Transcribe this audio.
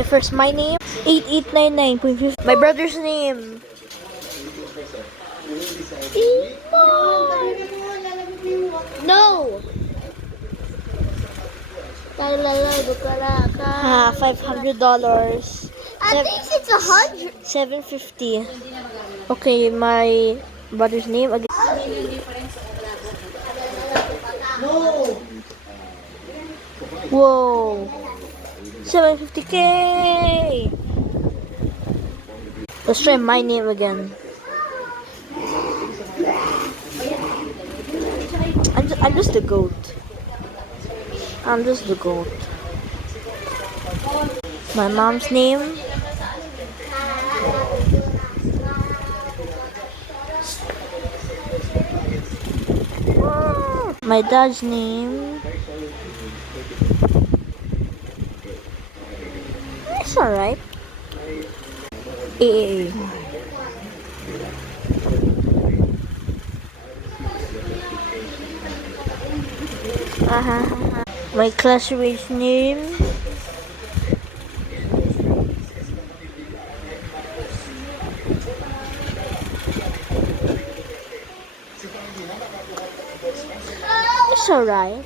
Okay, first my name, 8899.50. My brother's name. No! $500. I think it's 100. $750. Okay, my brother's name again. Whoa. 750K. Let's try my name again. I'm just the goat. I'm just the goat. My mom's name. My dad's name. It's alright. AA. My classmate's name. It's alright.